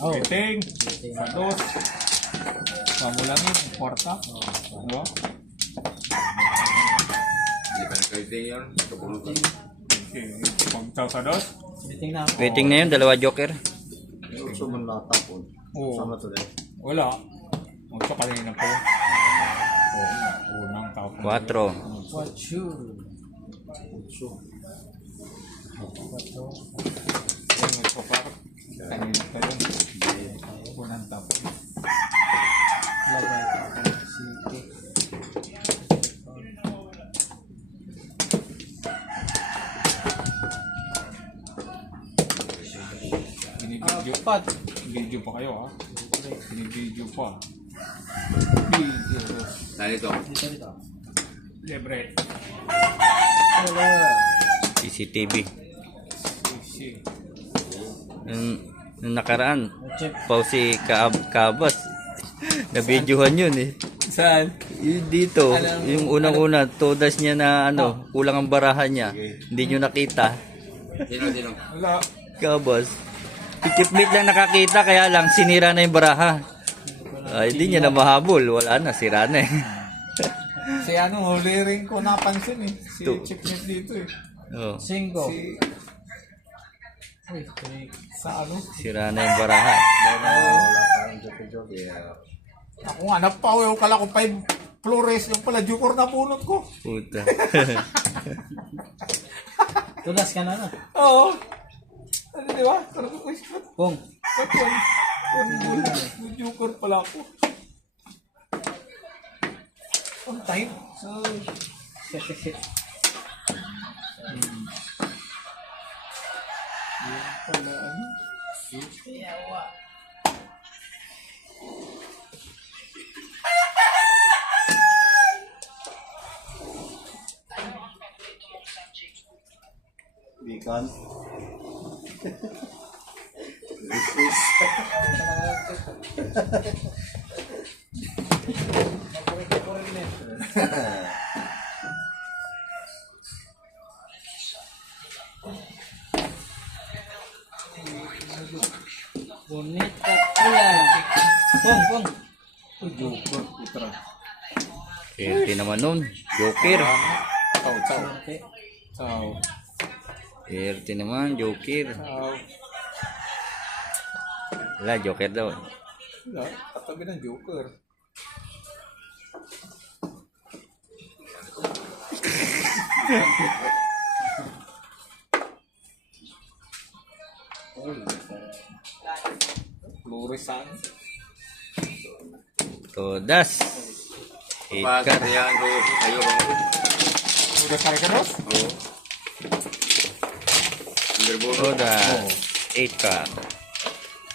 Oh. Biting. Sados. Pamulangin. Porta. No? Hindi pa nagkaiting yun. Kapulutan. Okay. Pagtaw sados. Waiting na yun, dalawa joker. So, man natapon. Oo. Sama to din. Wala. Magsa kanina po. Unang tapon. 4. What you? Yan, magpapakot. Kanina pa yun. Unang tapon. Binibidyo pa kayo ha. Binibidyo pa. Video. Dahil ito. Libre. CCTV. Sisi. Nung nakaraan, si Kabas. Nabidyohan yun eh. Saan? Yung dito, yung unang-una, todas niya na kulang ang barahan niya. Hindi nyo nakita. Sino? Wala. Kabas. Pikiplit lang nakakita, kaya lang sinira na yung baraha. Ay, hindi niya na mahabol. Wala na, sira na eh. Si huli rin ko napansin eh. Si Chipnet dito eh. Oh, Singo. Si... Uy, sa sira na yung baraha. Wala pa ang joke-joke. Ako nga, napawaw kala ko 5 flores yung pala. Jukor na bunot ko. Puta. Tulas ka na. Oo. Ano diba? Sarap ko ispat. Kung. Ba't yun? Jukor pala ako. On time. So... Yan pala ano? Bikan. Bonita ulan. Kung. Jukor. Putra. Swerte naman nun. Joker. Ciao. Ciao. Swerte naman, Joker. Ciao. Wala, Joker daw. Wala. Katabi ng Joker. Florisan. Todas. Pag Ikat. yan ko kayo bang. Udah kare ka dos? Oo. Underbono. Todas. 8 ka.